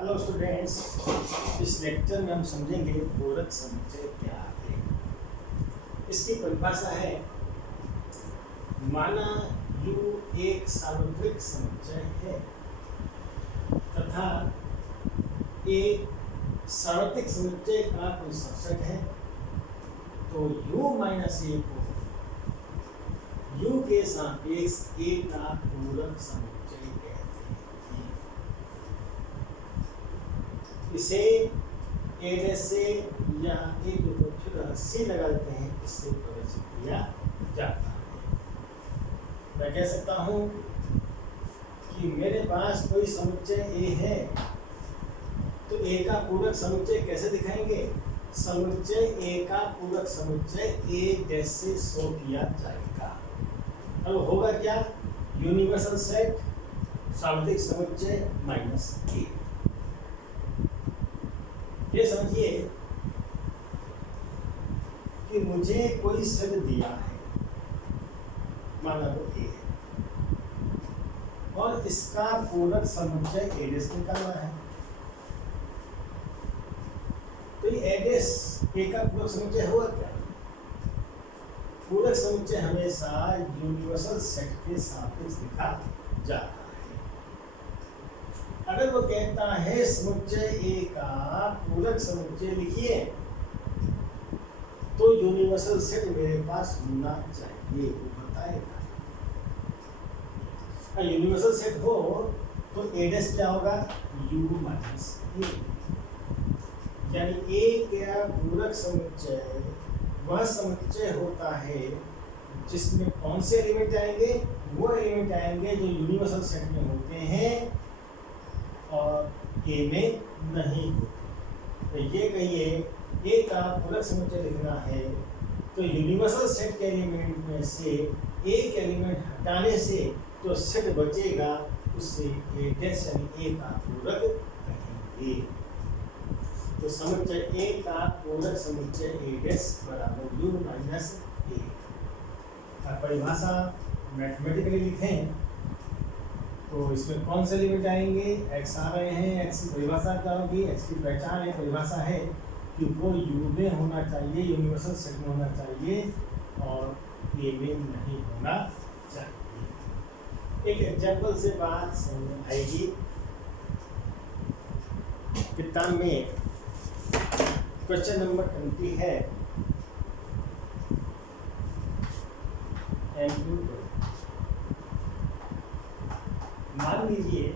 Hello students, इस lecture में हम समझेंगे पूरक समुच्चय क्या है। इसकी परिभाषा है, माना U एक सार्वत्रिक समुच्चय है तथा एक सार्वत्रिक समुच्चय का कोई सबसेट है, तो U माइनस ए को U के सापेक्ष A का पूरक समुच्चय कहते हैं। इसे A डैश से या A के ऊपर फिर C लगा देते हैं, इससे प्रदर्शित किया जाता है। मैं कह सकता हूँ कि मेरे पास कोई समुच्चय A है, तो A का पूरक समुच्चय कैसे दिखाएंगे? समुच्चय A का पूरक समुच्चय A डैश से शो किया जाएगा। अब होगा क्या? यूनिवर्सल सेट सार्वत्रिक समुच्चय माइनस A। ये समझिए कि मुझे कोई सेट दिया है, माना तो A है, और इसका पूरक समुच्चय A डैश निकालना है। तो ये A डैश A का पूरक समुच्चय हुआ क्या? पूरक समुच्चय हमेशा यूनिवर्सल सेट के सापेक्ष लिखा जाता है। अगर वो कहता है समुच्चय A का पूरक समुच्चय लिखिए, तो यूनिवर्सल सेट मेरे पास होना चाहिए, वो बताएगा। यूनिवर्सल सेट हो तो A डैश क्या होगा? U माइनस A, यानी A का पूरक समुच्चय वह समुच्चय होता है जिसमें कौन से एलिमेंट आएंगे? वो एलिमेंट आएंगे जो यूनिवर्सल सेट में होते हैं और A में नहीं होते। तो ये कहिए A का पूरक समुच्चय लिखना है, तो यूनिवर्सल सेट के एलिमेंट में से एक एलिमेंट हटाने से जो सेट बचेगा उससे A डैश यानी A का पूरक कहेंगे। तो समुच्चय A का पूरक समुच्चय A डैश बराबर U माइनस A। परिभाषा मैथमेटिकली लिखें तो इसमें कौन से एलिमेंट आएंगे? x आ रहे हैं, x की परिभाषा क्या होगी? x की पहचान है, परिभाषा है कि वो U में होना चाहिए, यूनिवर्सल सेट में होना चाहिए और A में नहीं होना चाहिए। एक एग्जाम्पल से बात समझ आएगी। किताब में क्वेश्चन नंबर 20 है, मान लीजिए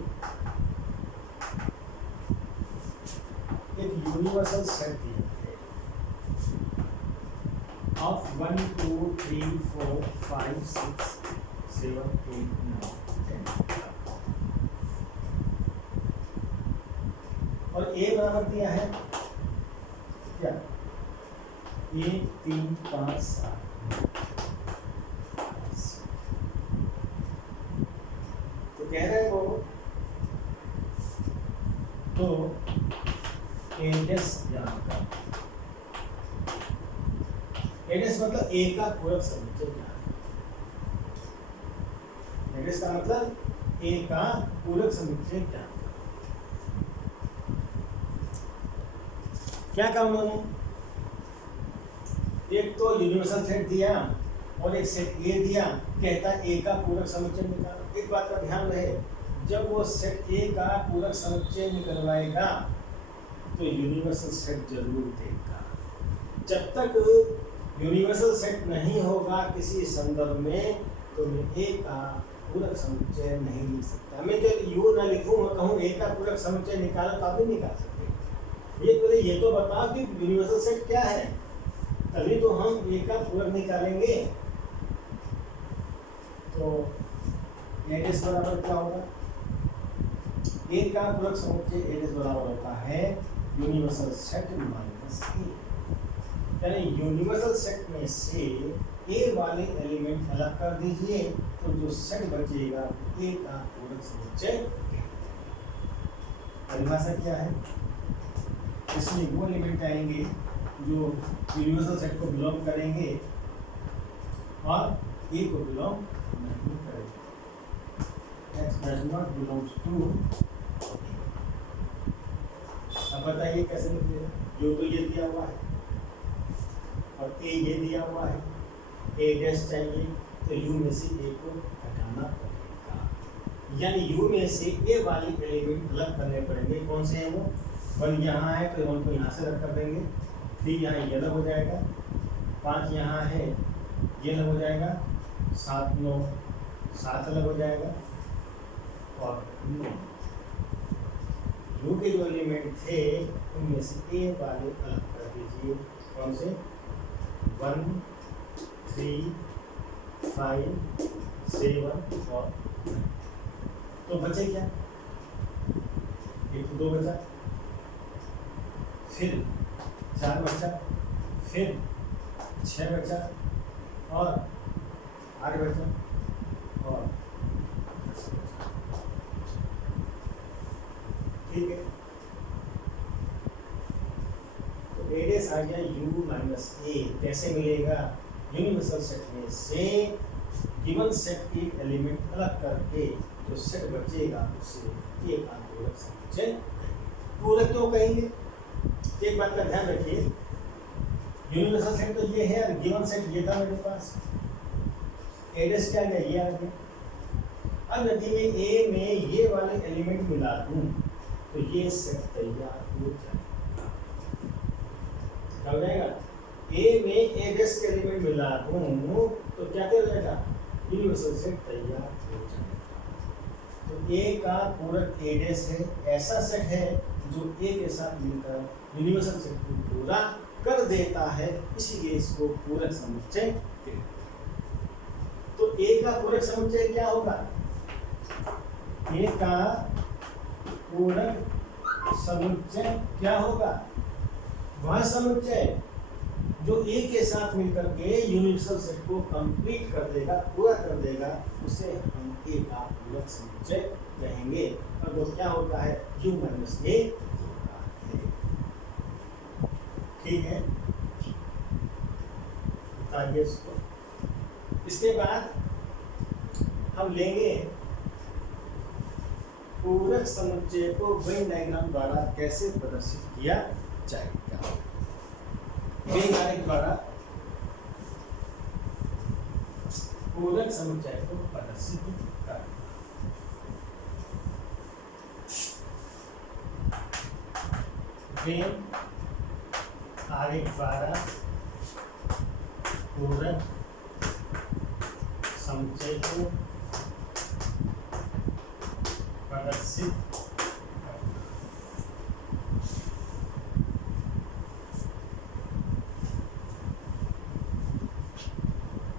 एक यूनिवर्सल सेट दिया है ऑफ 1 2 3 4 5 6 7 8 9 10 और A बराबर दिया है क्या? 1 3 5 7। तो कह रहे हो तो A डैश जानकर A डैश मतलब A का पूरक समुच्चय क्या है? A डैश का मतलब A का पूरक समुच्चय क्या है? क्या कहा उन्होंने? एक तो यूनिवर्सल सेट दिया और एक सेट A दिया, कहता A का पूरक समुच्चय निकालो। एक बात का ध्यान रहे, जब वो सेट A का पूरक समुच्चय निकलवाएगा तो यूनिवर्सल सेट जरूर देगा। जब तक यूनिवर्सल सेट नहीं होगा किसी संदर्भ में, तो मैं A का पूरक समुच्चय नहीं लिख सकता। मैं जो U ना लिखूं, मैं कहूँ A का पूरक समुच्चय निकालो, तो आप नहीं निकाल सकते। ये तो बताओ कि यूनिवर्सल सेट क्या है, तभी तो हम A का पूरक निकालेंगे। तो A डैश बराबर क्या होगा? A का पूरक समुच्चय A डैश बराबर होता है यूनिवर्सल सेट माइनस A, यानी यूनिवर्सल सेट में से A वाले एलिमेंट अलग कर दीजिए, तो जो सेट बचेगा A का पूरक समुच्चय। परिभाषा क्या है? इसमें वो एलिमेंट आएंगे जो यूनिवर्सल सेट को बिलोंग करेंगे और A को बिलोंग नहीं करेंगे। X does not belongs to अब बताइए कैसे निकलेगा? यू तो ये दिया हुआ है और ए ये दिया हुआ है, ए डैश चाहिए तो यू में से ए को हटाना पड़ेगा, यानी यू में से ए वाली एलिमेंट अलग करने पड़ेंगे। कौन से हैं वो? 1 यहाँ है तो 1 को यहाँ से अलग कर देंगे, 3 यहाँ ये अलग हो जाएगा, 5 यहाँ है ये अलग हो जाएगा, 7 9 7 अलग हो जाएगा, और 9 यू के जो एलिमेंट थे उनमें से ए वाले अलग कर दीजिए। कौन से? 1 3 5 7 और 9। तो बचे क्या? 1 2 बचा, फिर 4 बचा, फिर 6 बचा, और 8 बचा, और 10 बचा। ठीक है, तो ए डैश आ गया यू माइनस ए। कैसे मिलेगा? यूनिवर्सल सेट में से गिवन सेट के एलिमेंट अलग करके जो सेट बचेगा उसे एक पूरक समुच्चय पूरक क्यों कहेंगे? एक बात का ध्यान रखिए, यूनिवर्सल सेट तो ये है और गिवन सेट ये था मेरे पास, ए डैश क्या गया? ये आ गया। अब यदि मैं ए में ये वाले एलिमेंट मिला दूं तो ये सेट तैयार हो जाएगा। क्या हो जाएगा? ए में ए डैश के एलिमेंट मिला दूं तो क्या हो जाएगा? यूनिवर्सल सेट तैयार हो जाएगा। तो ए का पूरक ए डैश है, ऐसा सेट है जो ए के साथ मिलकर यूनिवर्सल सेट को पूरा कर देता है, इसीलिए इसको पूरक समुच्चय कहते हैं। तो ए का पूरक समुच्चय क्या होगा? ए का पूरक समुच्चय क्या होगा? वह समुच्चय जो ए के साथ मिलकर के यूनिवर्सल सेट को कंप्लीट कर देगा, पूरा कर देगा, उसे हम ए का पूरक समुच्चय कहेंगे। और वो क्या होता है? यू माइनस ए होता है। ठीक है, बताइए इसको। इसके बाद हम लेंगे पूरक समुच्चय को वेन डायग्राम द्वारा कैसे प्रदर्शित किया जाएगा। वेन आरेख द्वारा पूरक समुच्चय को प्रदर्शित करना। वेन आरेख द्वारा पूरक समुच्चय को प्रदर्शित करना।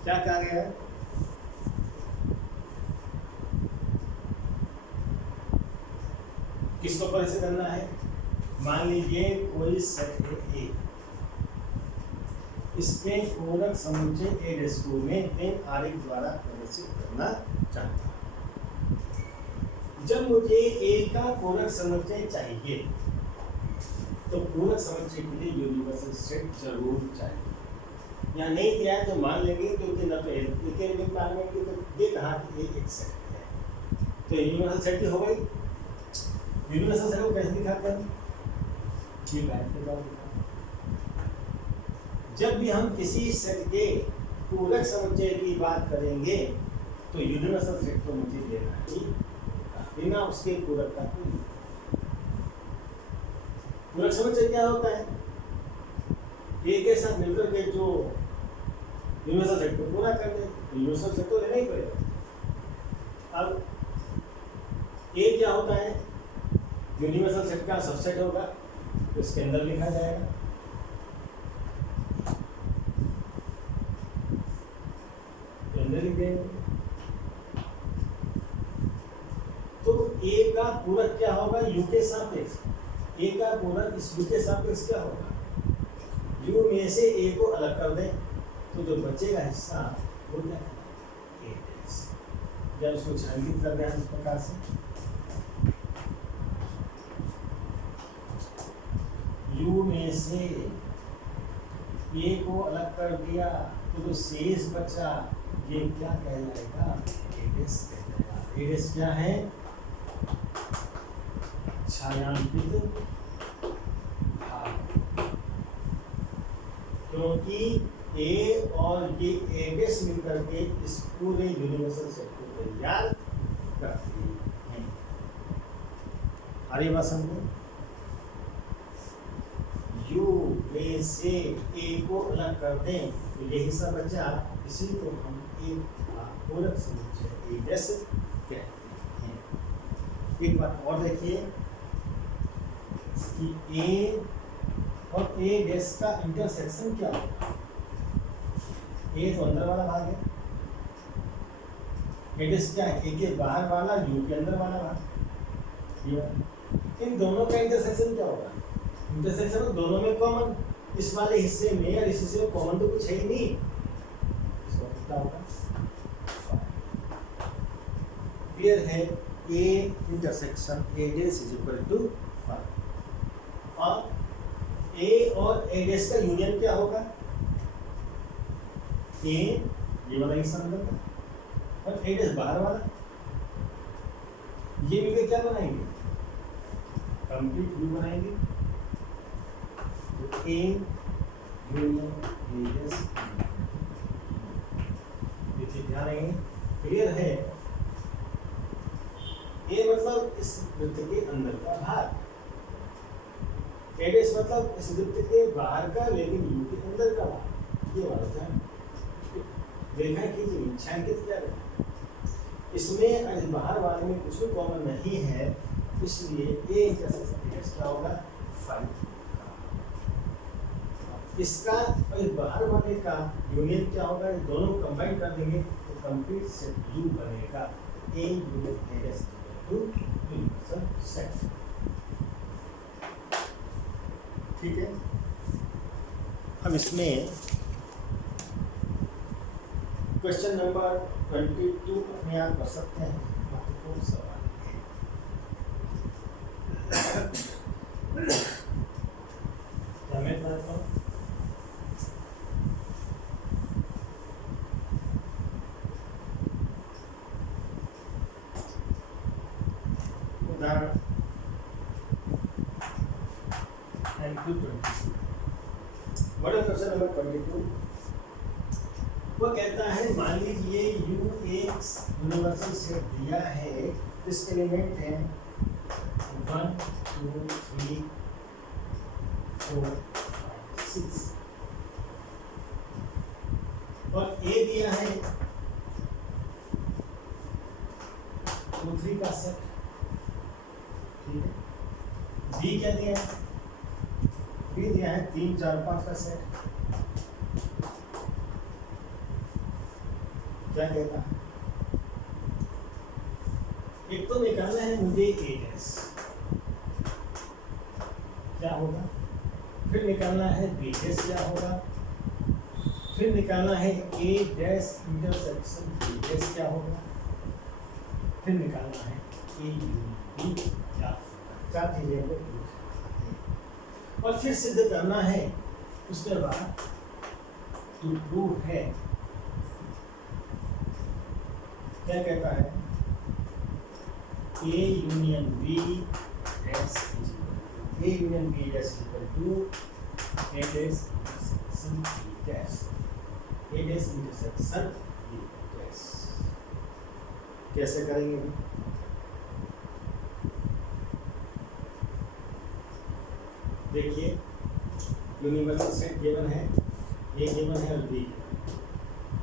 क्या कार्य है? किसको प्रदर्शित करना है? मान लीजिए कोई सेट है ए, इसके पूरक समुच्चय ए डैश को मैं वेन आरेख द्वारा प्रदर्शित करना चाहता हूं। जब मुझे ए का पूरक समुच्चय चाहिए तो पूरक समुच्चय के लिए यूनिवर्सल सेट जरूर चाहिए। या नहीं दिया तो मान लेंगे क्योंकि न तो एक एलिमेंट मान लेंगे तो ये कहा कि ये एक सेट है, तो यूनिवर्सल सेट ही हो गई। यूनिवर्सल सेट को कैसे दिखाते हैं? ठीक है, जब भी हम किसी सेट के पूरक समुच्चय की बात करेंगे तो यूनिवर्सल सेट को मुझे लेना ही, बिना उसके पूरक का कोई। पूरक समुच्चय क्या होता है? ए के साथ मिलकर के जो यूनिवर्सल सेट को पूरा कर दे, यूनिवर्सल सेट तो लेना ही पड़ेगा। अब ए क्या होता है? यूनिवर्सल सेट का सबसेट होगा, तो इसके अंदर लिखा जाएगा। तो ए का पूरक क्या होगा? यू के सापेक्ष। ए का पूरक इस यू के सापेक्ष क्या होगा? यू में से ए को अलग कर दें तो जो बचेगा हिस्सा वो क्या है? ए डैश। जब इसको छायांकित कर दें इस प्रकार से, यू में से ए को अलग कर दिया तो जो शेष बचा ये क्या कहलाएगा? ए डैश कहलाएगा। ए डैश क्या है? छायांकित क्योंकि ए और ये ए बेस मिलकर के इस पूरे यूनिवर्सल सेट को तैयार करते हैं। अरे बात समझो, यू में से ए को अलग कर दें तो यही सब बचा, इसी को हम एक पूरक समुच्चय ए बेस कहते हैं। एक बात और देखिए कि ए और ए बेस का इंटरसेक्शन क्या होगा। ए तो अंदर वाला भाग है, ए बेस क्या है, ए के बाहर वाला, यू के अंदर वाला भाग। ये इन दोनों का इंटरसेक्शन क्या होगा? इंटरसेक्शन दोनों में कॉमन, इस वाले हिस्से में और इस हिस्से में कॉमन तो कुछ है ही नहीं, इसका कितना होगा? क्लियर है? A intersection A dash is equal to 5 और ए और ए डेस का यूनियन क्या होगा? ए ये वाला हिस्सा अंदर का और ए डेस बाहर वाला, ये मिलकर क्या बनाएंगे? कंप्लीट व्यू बनाएंगे। तो ए यूनियन ए डेस, ये चीज ध्यान रखेंगे। क्लियर है? ए मतलब इस वृत्त के अंदर का भाग, ए डेस मतलब इस वृत्त के बाहर का लेकिन यू के अंदर का भाग, ये वाला था। देखा कीजिए, छायांकित किया गया, इसमें बाहर वाले में कुछ भी कॉमन नहीं है, इसलिए ए इंटरसेक्शन क्या होगा? 5। इसका और बाहर वाले का यूनियन क्या होगा? दोनों कंबाइन कर देंगे तो कंप्लीट सेट यू बनेगा। A union A dash to universal set. ठीक है, अब इसमें क्वेश्चन नंबर 22 अपने आप कर सकते हैं, महत्वपूर्ण सवाल है। क्या मैं बताता हूँ? उदाहरण बड़ा क्वेश्चन नंबर 22 वो कहता है, मान लीजिए यू एक यूनिवर्सल सेट दिया है, इस एलिमेंट है 1 2 3 4 5 6 और ए दिया है 2 3 का सेट। ठीक है, बी क्या दिया है? बी दिया है 3 4 5 का सेट। क्या कहता है? एक तो निकालना है मुझे ए डैश, क्या होगा? फिर निकालना है बी डैश, क्या होगा? फिर निकालना है ए डैश इंटरसेक्शन बी डैश, क्या होगा? फिर निकालना है ए यू बी, क्या होगा? 4 चीजें को और फिर सिद्ध करना है। उसके बाद टू प्रूव है, क्या कहता है? A union B dash A union B dash equal to A dash intersection B dash, A dash intersection B dash. कैसे करेंगे? देखिए, यूनिवर्सल सेट गिवन है, ए गिवन है और बी।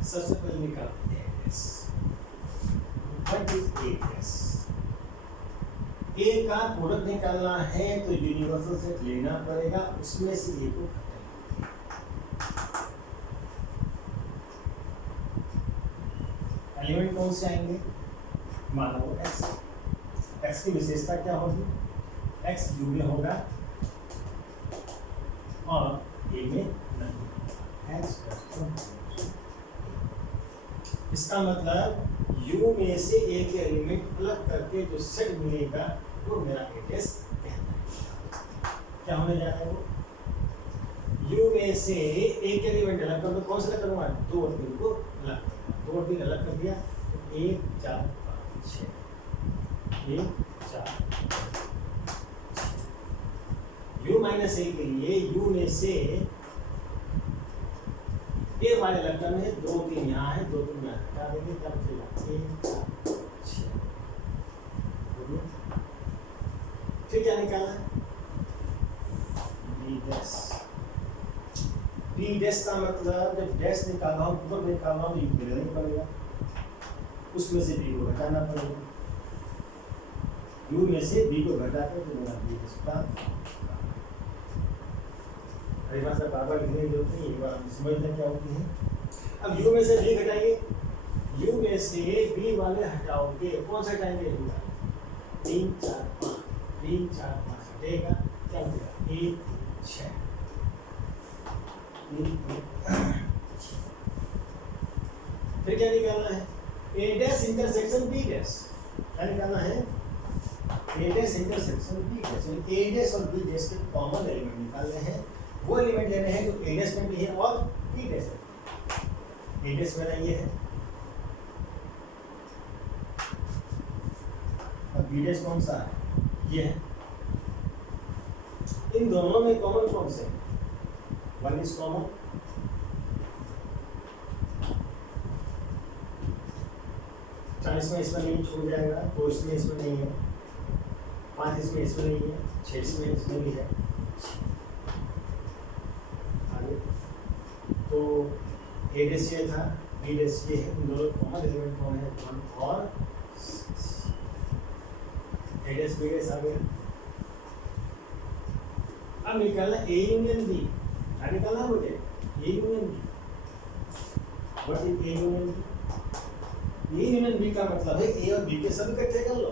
सबसे पहले निकालते हैं dash. What is A dash? A का प्रोडक्ट निकालना है तो यूनिवर्सल सेट लेना पड़ेगा, उसमें से ए को एलिमेंट कौन से आएंगे? मान लो x, x की विशेषता क्या होगी? x u में होगा और a में नहीं। इसका मतलब U में से एक एलिमेंट अलग करके जो सेट मिलेगा वो मेरा ए डैश कहता है। क्या होने जा रहा है? वो U में से एक एलिमेंट अलग कर दो, कौन सा अलग करूँगा? 2 और 3 को अलग कर, 2 और 3 अलग कर दिया तो 1 4 5 6 1 4 U माइनस ए के लिए U में से ए वाले इलेक्ट्रॉन में 2 3 यहाँ है, 2 3 यहाँ हटा देंगे, क्या बचेगा 3 4 6। फिर क्या निकालना है बी डैश। बी डैश का मतलब जब डैश निकाला हूँ ऊपर निकालना हूँ तो यू लेना ही पड़ेगा, उसमें से बी को घटाना पड़ेगा, यू में से बी को घटा कर तो मेरा बी डैश का। अरे भाषा बार-बार लिखने की जरूरत नहीं है, बार समझना क्या होती है। अब यू में से बी घटाइए, यू में से बी वाले हटाओगे, कौन सा हटाएंगे यू वाले 3 4 5, 3 4 5 हटेगा, क्या बचेगा 1 6। फिर क्या निकालना है ए डैश इंटरसेक्शन बी डैश। क्या निकालना है ए dash intersection B dash. A dash और बी डैश के कॉमन एलिमेंट निकालने हैं, वो एलिमेंट लेने हैं जो ए डैश में भी है और बी डैश में। ए डैश मेरा ये है और बी डैश कौन सा है ये है। इन दोनों में कॉमन कौन से, 1 इज कॉमन, इसमें नहीं छूट जाएगा, 2 इसमें नहीं है, 5 इसमें नहीं है, 6 इसमें भी है। आगे तो ए डैश ये था, बी डैश ये है, इन दोनों कॉमन एलिमेंट कौन है 1 और 6। ए डैश बी डैश आ गया। अब निकालना ए यूनियन बी। क्या निकालना मुझे A union B. What is A union B? A union B का मतलब है ए और बी के सब इकट्ठे कर लो,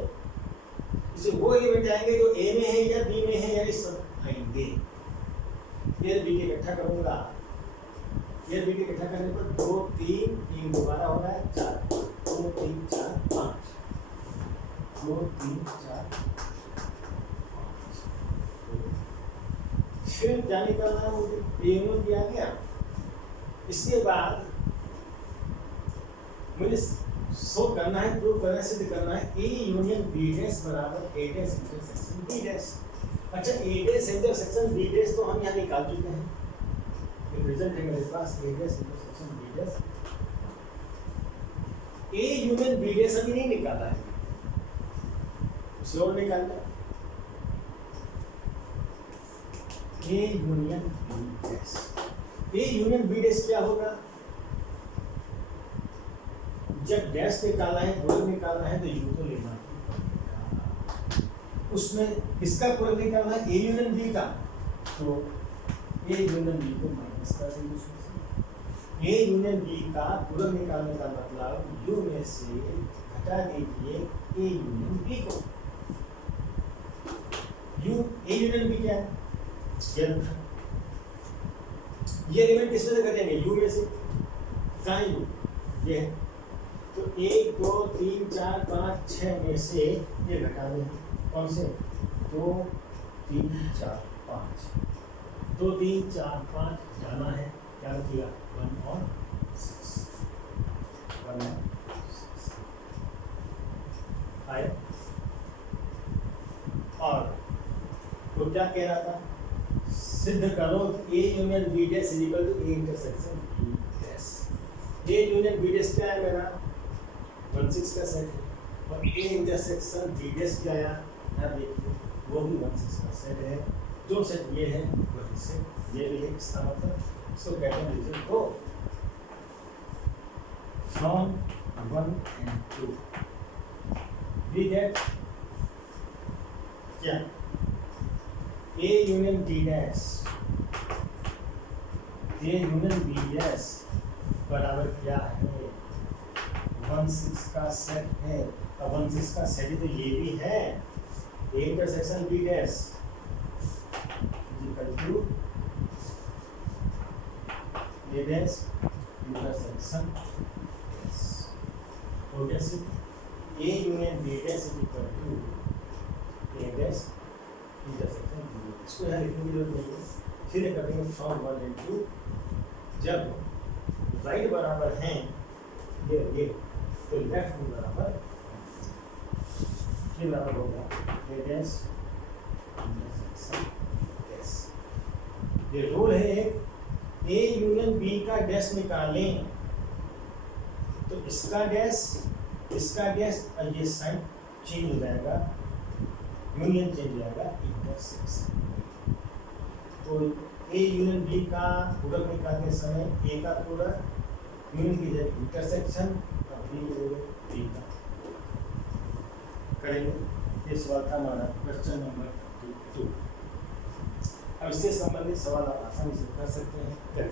इससे वो एलिमेंट आएंगे जो ए में है या बी में है या इस सब आएंगे। ए बी के इकट्ठा करूंगा, ए बी के इकट्ठा करने पर 2 3 3 दोबारा हो रहा है 4, 2 3 4 5, 2 3 4 5। फिर क्या निकालना है मुझे ए यूनियन बी आ गया। इसके बाद मुझे शो करना है, प्रूव करना है, सिद्ध करना है ए यूनियन बी डैश बराबर ए डैश इंटरसेक्शन बी डैश। अच्छा ए डैश इंटरसेक्शन बी डैश तो हम यहाँ निकाल चुके हैं, एक रिजल्ट है मेरे पास A dash intersection B dash. A union B dash अभी नहीं निकाला है, उसे और निकालना A union B dash. A union B dash क्या होगा, जब डैश निकाला है प्रोडक्ट निकालना है तो यू तो लेना ही पड़ेगा। उसमें किसका प्रोडक्ट निकालना है ए यूनियन बी का, तो ए यूनियन बी को माइनस कर देंगे उसमें से। ए यूनियन बी का प्रोडक्ट निकालने का मतलब यू में से घटा दीजिए ए यूनियन बी को। यू ए यूनियन बी क्या है, ये एलिमेंट किस में से घटेंगे यू में से, कहाँ यू ये है, तो 1 2 3 4 5 6 में से ये घटा दें, कौन से 2 3 4 5, 2 3 4 5 जाना है, क्या बचेगा 1 और 6 आए। और तो क्या कह रहा था, सिद्ध करो A union B dash is equal to A intersection B dash. A union B dash क्या है मेरा 1 6 का सेट है, और ए इंटरसेक्शन बी डैश क्या आया यहाँ देखिए वो भी 1 6 का सेट है। जो सेट ये है वही सेट ये भी है, इसका मतलब इसको कहते हैं रिजल्ट को फ्रॉम 1 and 2 वी गेट क्या A union B dash, A union B dash बराबर क्या है 1 6 का सेट है, और 1 6 का सेट तो ये भी है A intersection B dash equal to A dash intersection dash. तो कैसे A union B dash equal to A dash intersection B dash. इसको यहाँ लिखने की जरूरत नहीं है, सीधे कर देंगे फ्रॉम 1 and 2। जब राइट बराबर हैं ये तो लेफ्ट भी बराबर ये बराबर होगा ए डैश इंटरसेक्शन डैश। ये रूल है एक ए यूनियन बी का डैश निकालें तो इसका डैश और ये साइन चेंज हो जाएगा, यूनियन चेंज हो जाएगा, इंटरसेक्शन। तो ए यूनियन बी का प्रोडक्ट निकालते समय ए का प्रोडक्ट यूनियन की जगह इंटरसेक्शन और बी की जगह बी का करेंगे। ये सवाल था हमारा क्वेश्चन नंबर 2। अब इससे संबंधित सवाल आप आसानी से कर सकते हैं।